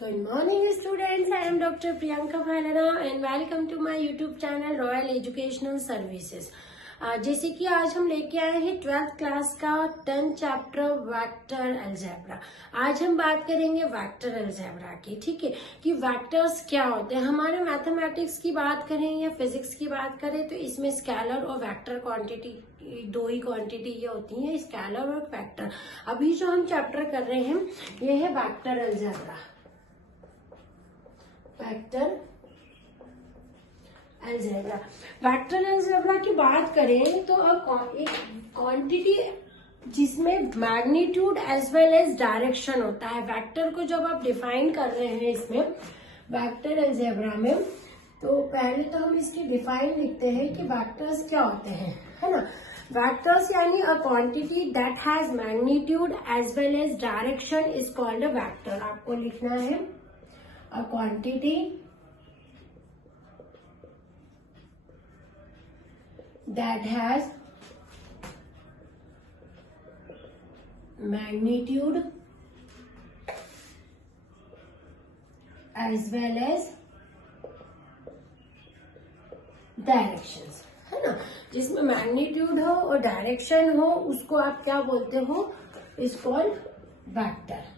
Good morning students, I am Dr. Priyanka Bhalana and welcome to my YouTube channel Royal Educational Services। जैसे कि आज हम लेके आए हैं 12th क्लास का 10th चैप्टर वेक्टर अलजेब्रा। आज हम बात करेंगे वेक्टर अलजेब्रा की, ठीक है, कि वेक्टर्स क्या होते हैं। हमारे मैथमेटिक्स की बात करें या फिजिक्स की बात करें तो इसमें स्केलर और वेक्टर क्वांटिटी, दो ही क्वांटिटी ये होती है, स्केलर और वेक्टर। अभी जो हम चैप्टर कर रहे हैं ये है vector algebra. Vector algebra, vector algebra की बात करें तो एक क्वांटिटी जिसमें magnitude as well as direction होता है। वेक्टर को जब आप डिफाइन कर रहे हैं इसमें वेक्टर अलजेब्रा में, तो पहले तो हम इसकी डिफाइन लिखते हैं कि वेक्टर्स क्या होते हैं, है ना। वेक्टर्स यानी a quantity that has magnitude as well as direction is called a vector. आपको लिखना है a quantity that has magnitude as well as directions, है ना। जिसमें मैग्नीट्यूड हो और डायरेक्शन हो उसको आप क्या बोलते हो, इज कॉल्ड वेक्टर।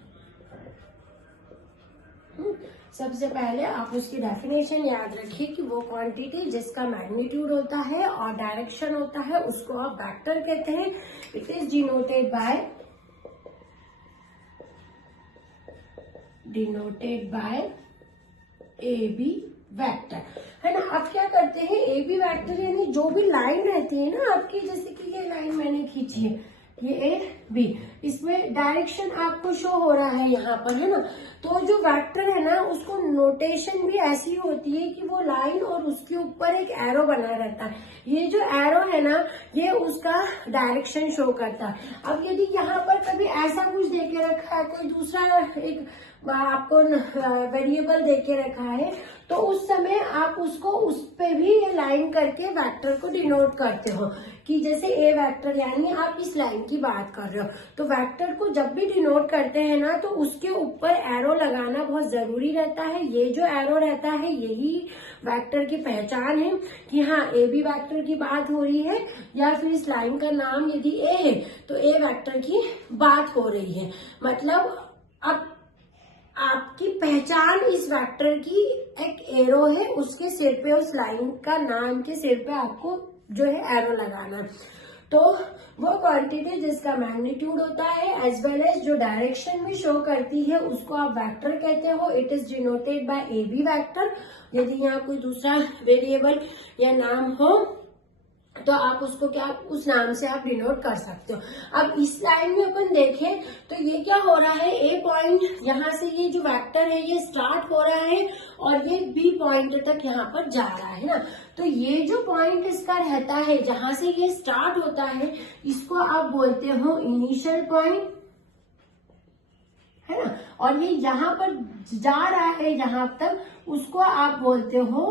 सबसे पहले आप उसकी डेफिनेशन याद रखिए कि वो क्वांटिटी जिसका मैग्नीट्यूड होता है और डायरेक्शन होता है उसको आप वेक्टर कहते हैं। It is denoted by A B vector, है ना। अब क्या करते हैं, ए बी वेक्टर यानी जो भी लाइन रहती है ना आपकी, जैसे कि ये लाइन मैंने खींची है, ये ए बी, इसमें डायरेक्शन आपको शो हो रहा है यहाँ पर, है ना। तो जो वेक्टर है ना उसको नोटेशन भी ऐसी होती है कि वो लाइन और उसके ऊपर एक एरो बना रहता है। ये जो एरो है ना ये उसका डायरेक्शन शो करता है। अब यदि यहाँ पर कभी ऐसा कुछ देके रखा है, कोई दूसरा एक आपको वेरिएबल देके रखा है, तो उस समय आप उसको उस पे भी ये लाइन करके वेक्टर को डिनोट करते हो कि जैसे ए वेक्टर यानी आप इस लाइन की बात कर रहे हो। तो वेक्टर को जब भी डिनोट करते हैं ना तो उसके ऊपर एरो लगाना बहुत जरूरी रहता है। ये जो एरो रहता है यही वेक्टर की पहचान है कि हाँ ए बी वेक्टर की बात हो रही है, या फिर इस लाइन का नाम यदि ए है तो ए वेक्टर की बात हो रही है। मतलब अब आपकी पहचान इस वेक्टर की एक एरो है, उसके सिर पे, उस लाइन का नाम के सिर पे आपको जो है एरो लगाना। तो वो क्वांटिटी जिसका मैग्नीट्यूड होता है एज वेल एज जो डायरेक्शन भी शो करती है उसको आप वेक्टर कहते हो। It is denoted by A B vector. यदि यहाँ कोई दूसरा वेरिएबल या नाम हो तो आप उसको क्या, उस नाम से आप डिनोट कर सकते हो। अब इस लाइन में अपन देखें तो ये क्या हो रहा है, ए पॉइंट यहाँ से ये जो वेक्टर है ये स्टार्ट हो रहा है और ये बी पॉइंट तक यहाँ पर जा रहा है ना। तो ये जो पॉइंट इसका रहता है जहां से ये स्टार्ट होता है इसको आप बोलते हो इनिशियल पॉइंट, है ना। और ये यहाँ पर जा रहा है जहां तक उसको आप बोलते हो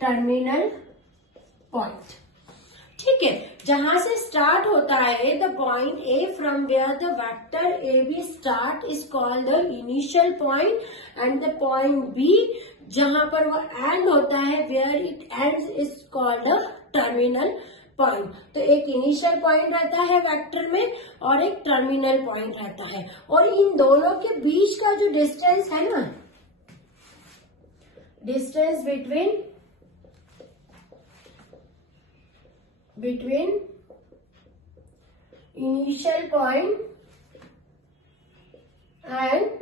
टर्मिनल पॉइंट, ठीक है। जहां से स्टार्ट होता है the point A from where the vector A B start is called the initial point, and the point B जहां पर वो एंड होता है where it ends is called the terminal point. तो एक इनिशियल पॉइंट रहता है वेक्टर में और एक टर्मिनल पॉइंट रहता है, और इन दोनों के बीच का जो डिस्टेंस है ना, distance between initial point and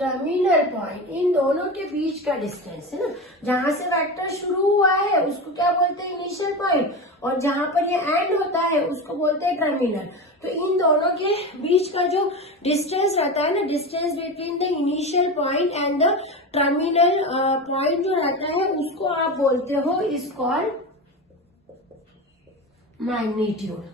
terminal point, इन दोनों के बीच का डिस्टेंस, है ना। जहां से वेक्टर शुरू हुआ है उसको क्या बोलते हैं, इनिशियल पॉइंट, और जहां पर ये एंड होता है उसको बोलते हैं टर्मिनल। तो इन दोनों के बीच का जो डिस्टेंस रहता है ना, distance between the initial point and the terminal point जो रहता है उसको आप बोलते हो इज कॉल्ड मैग्नीट्यूड।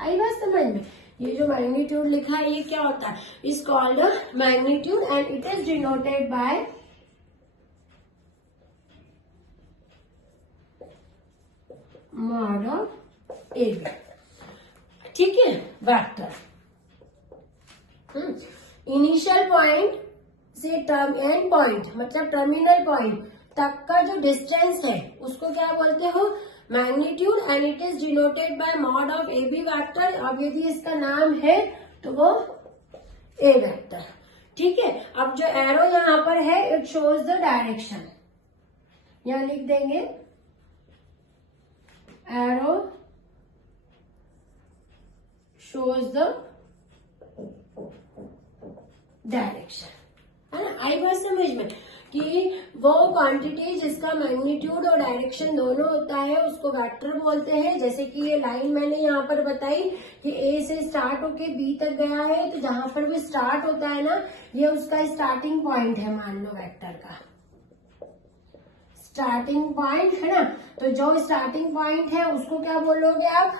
आई बात समझ में। ये जो मैग्नीट्यूड लिखा है ये क्या होता है, is called magnitude and it is denoted by mod of A B, ठीक है, वेक्टर। इनिशियल पॉइंट से एंड पॉइंट मतलब टर्मिनल पॉइंट तक का जो डिस्टेंस है उसको क्या बोलते हो, magnitude, and it is denoted by mod of A B vector. अब यदि इसका नाम है तो वो ए वेक्टर। ठीक है, अब जो एरो यहां पर है इट शोज द डायरेक्शन, यहां लिख देंगे एरो शोज द डायरेक्शन, है ना। आई बात समझ में कि वो क्वांटिटी जिसका मैग्नीट्यूड और डायरेक्शन दोनों होता है उसको वेक्टर बोलते हैं। जैसे कि ये लाइन मैंने यहाँ पर बताई कि ए से स्टार्ट होके बी तक गया है, तो जहां पर भी स्टार्ट होता है ना, ये उसका स्टार्टिंग पॉइंट है, मान लो वेक्टर का स्टार्टिंग पॉइंट, है ना। तो जो स्टार्टिंग पॉइंट है उसको क्या बोलोगे आप,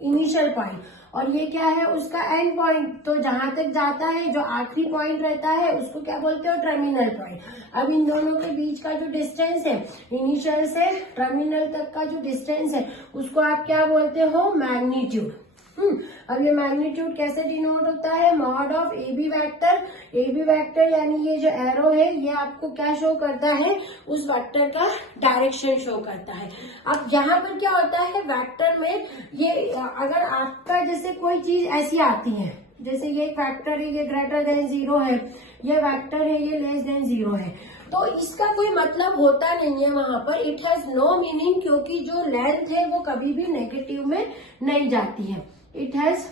इनिशियल पॉइंट, और ये क्या है उसका एंड पॉइंट। तो जहां तक जाता है जो आखिरी पॉइंट रहता है उसको क्या बोलते हो, टर्मिनल पॉइंट। अब इन दोनों के बीच का जो डिस्टेंस है, इनिशियल से टर्मिनल तक का जो डिस्टेंस है उसको आप क्या बोलते हो, मैग्नीट्यूड। अब ये मैग्नीट्यूड कैसे डिनोट होता है, mod of A B vector. A B vector यानी ये जो एरो है ये आपको क्या शो करता है, उस वेक्टर का डायरेक्शन शो करता है। अब यहाँ पर क्या होता है वेक्टर में, ये अगर आपका जैसे कोई चीज ऐसी आती है, जैसे ये एक वेक्टर है, ये ग्रेटर देन 0 है, ये वेक्टर है, ये लेस देन 0 है, तो इसका कोई मतलब होता नहीं है वहां पर, इट हैज नो मीनिंग, क्योंकि जो लेंथ है वो कभी भी नेगेटिव में नहीं जाती है। इट हैज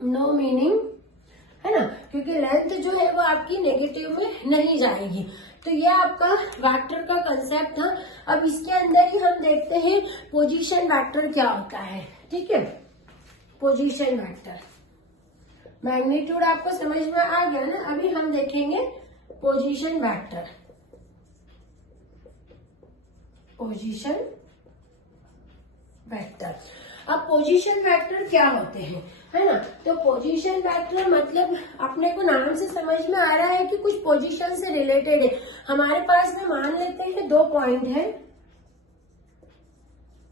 नो मीनिंग, है ना, क्योंकि लेंथ जो है वो आपकी नेगेटिव में नहीं जाएगी। तो ये आपका वेक्टर का कंसेप्ट था। अब इसके अंदर ही हम देखते हैं पोजीशन वेक्टर क्या होता है। ठीक है, पोजीशन वेक्टर, मैग्नीट्यूड आपको समझ में आ गया ना। अभी हम देखेंगे पोजीशन वेक्टर। पोजीशन वेक्टर, अब पोजीशन वेक्टर क्या होते हैं, है ना। तो पोजीशन वेक्टर मतलब अपने को नाम से समझ में आ रहा है कि कुछ पोजीशन से रिलेटेड है। हमारे पास में मान लेते हैं 2 पॉइंट है,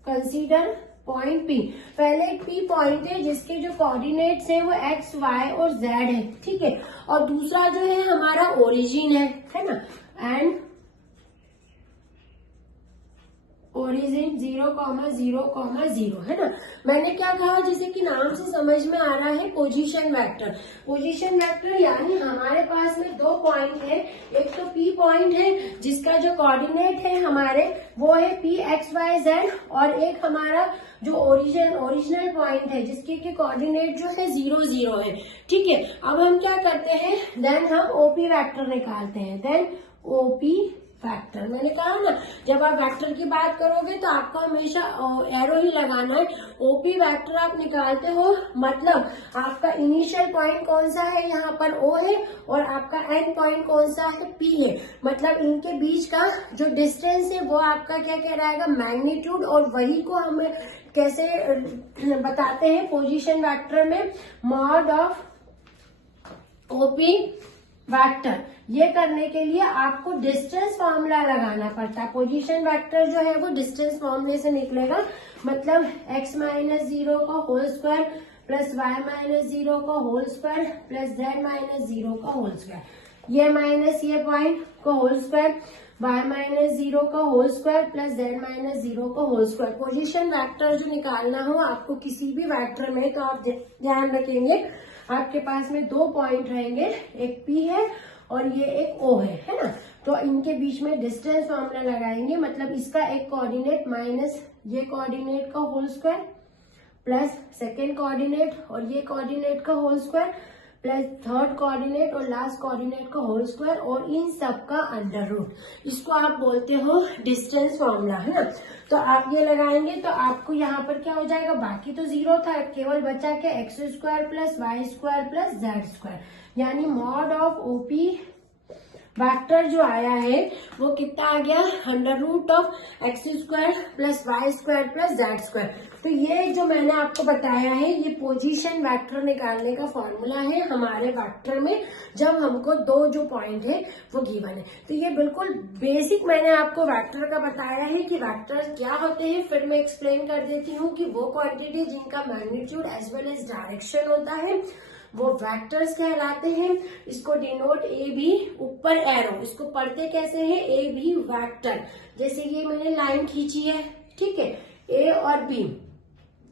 कंसीडर पॉइंट पी। पहले एक पी पॉइंट है जिसके जो कोऑर्डिनेट्स है वो एक्स, वाई और जेड है। ठीक है, और दूसरा जो है हमारा ओरिजिन है ना, एंड ओरिजिन 0,0,0 है ना। मैंने क्या कहा, जैसे कि नाम से समझ में आ रहा है पोजीशन वेक्टर। पोजीशन वेक्टर यानी हमारे पास में 2 पॉइंट है, एक तो पी पॉइंट है जिसका जो कोऑर्डिनेट है हमारे वो है पी एक्स वाई जेड, और एक हमारा जो ओरिजिनल पॉइंट है जिसके के कोऑर्डिनेट जो है 0, 0 है। ठीक है, अब हम क्या करते हैं, देन हम ओपी वेक्टर निकालते हैं। देन ओपी वेक्टर, मैंने कहा ना जब आप वेक्टर की बात करोगे तो आपको हमेशा एरो ही लगाना है। ओपी वेक्टर आप निकालते हो, मतलब आपका इनिशियल पॉइंट कौन सा है, यहाँ पर ओ है, और आपका एंड पॉइंट कौन सा है, पी है। मतलब इनके बीच का जो डिस्टेंस है वो आपका क्या कहलाएगा, मैग्नीट्यूड। और वही को हम कैसे बताते हैं पोजीशन वेक्टर में, मॉड ऑफ ओपी वेक्टर। ये करने के लिए आपको डिस्टेंस फॉर्मूला लगाना पड़ता है। पोजीशन वेक्टर जो है वो डिस्टेंस फॉर्मूले से निकलेगा, मतलब x माइनस 0 का whole square plus y minus 0 का whole square plus z minus 0 का होल स्क्वायर। ये माइनस ये पॉइंट का होल स्क्वायर, y माइनस 0 का whole square plus z minus 0 का होल स्क्वायर। पोजीशन वेक्टर जो निकालना हो आपको किसी भी वेक्टर में, तो आप ध्यान रखेंगे आपके पास में 2 पॉइंट रहेंगे, एक P है और ये एक O है ना। तो इनके बीच में डिस्टेंस फॉर्मूला लगाएंगे, मतलब इसका एक कोऑर्डिनेट माइनस ये कोऑर्डिनेट का whole square plus second coordinate और ये कोऑर्डिनेट का whole square plus third coordinate और लास्ट कोऑर्डिनेट का होल स्क्वायर, और इन सब का अंडर रूट। इसको आप बोलते हो डिस्टेंस फॉर्मूला, है ना। तो आप ये लगाएंगे तो आपको यहाँ पर क्या हो जाएगा, बाकी तो 0 था, केवल बचा के x square plus y square plus z square, यानी मॉड ऑफ ओपी वेक्टर जो आया है वो कितना आ गया, under root of x square plus y square plus z square. तो ये जो मैंने आपको बताया है ये पोजीशन वेक्टर निकालने का फॉर्मूला है हमारे वेक्टर में, जब हमको दो जो पॉइंट है वो गिवन है। तो ये बिल्कुल बेसिक मैंने आपको वेक्टर का बताया है कि वेक्टर क्या होते हैं। फिर मैं एक्सप्लेन कर देती हूँ कि वो क्वांटिटी जिनका magnitude as well as direction होता है वो वेक्टर्स कहलाते हैं। इसको डिनोट ए बी, ऊपर एरो, इसको पढ़ते कैसे हैं, ए बी वेक्टर। जैसे ये मैंने लाइन खींची है, ठीक है, ए और बी,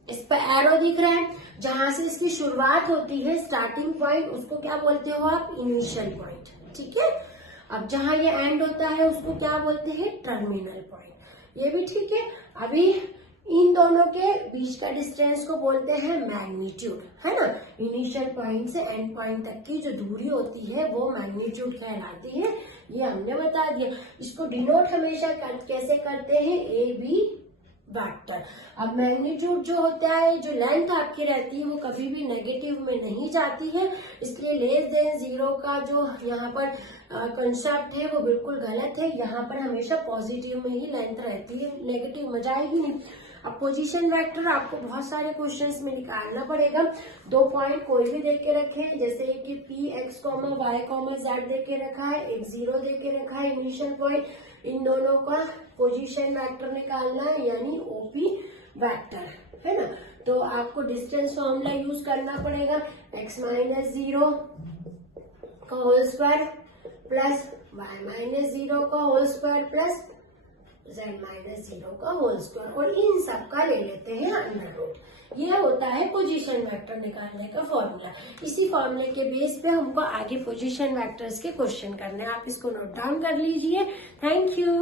इस पर एरो दिख रहा है, जहां से इसकी शुरुआत होती है स्टार्टिंग पॉइंट, उसको क्या बोलते हो आप, इनिशियल पॉइंट, ठीक है। अब जहां ये एंड होता है उसको क्या बोलते हैं, टर्मिनल पॉइंट। ये भी ठीक है। अभी इन दोनों के बीच का डिस्टेंस को बोलते हैं मैग्नीट्यूड, है ना। इनिशियल पॉइंट से एंड पॉइंट तक की जो दूरी होती है वो मैग्नीट्यूड कहलाती है, ये हमने बता दिया। इसको डिनोट हमेशा कैसे करते हैं, ए बी वेक्टर। अब मैग्नीट्यूड जो होता है, जो लेंथ आपकी रहती है वो कभी भी नेगेटिव में नहीं जाती है, इसलिए लेस देन जीरो का जो यहाँ पर कंसेप्ट है वो बिल्कुल गलत है। यहाँ पर हमेशा पॉजिटिव में ही लेंथ रहती है, नेगेटिव में जाएगी नहीं। अब पोजीशन वेक्टर आपको बहुत सारे क्वेश्चंस में निकालना पड़ेगा। दो पॉइंट कोई भी दे के रखे हैं, जैसे कि P X comma Y comma Z दे के रखा है, एक जीरो दे के रखा है इनिशियल पॉइंट, इन दोनों का पोजीशन वेक्टर निकालना है, यानी ओपी वेक्टर, है ना। तो आपको डिस्टेंस फॉर्मूला यूज करना पड़ेगा, एक्स माइनस जीरो का whole square plus Y minus zero का whole square plus z minus zero का होल स्क्वायर, और इन सब का ले लेते हैं अंडर रूट। ये होता है पोजीशन वेक्टर निकालने का फॉर्मूला। इसी फॉर्मूले के बेस पे हमको आगे पोजीशन वेक्टर्स के क्वेश्चन करने हैं। आप इसको नोट डाउन कर लीजिए। Thank you.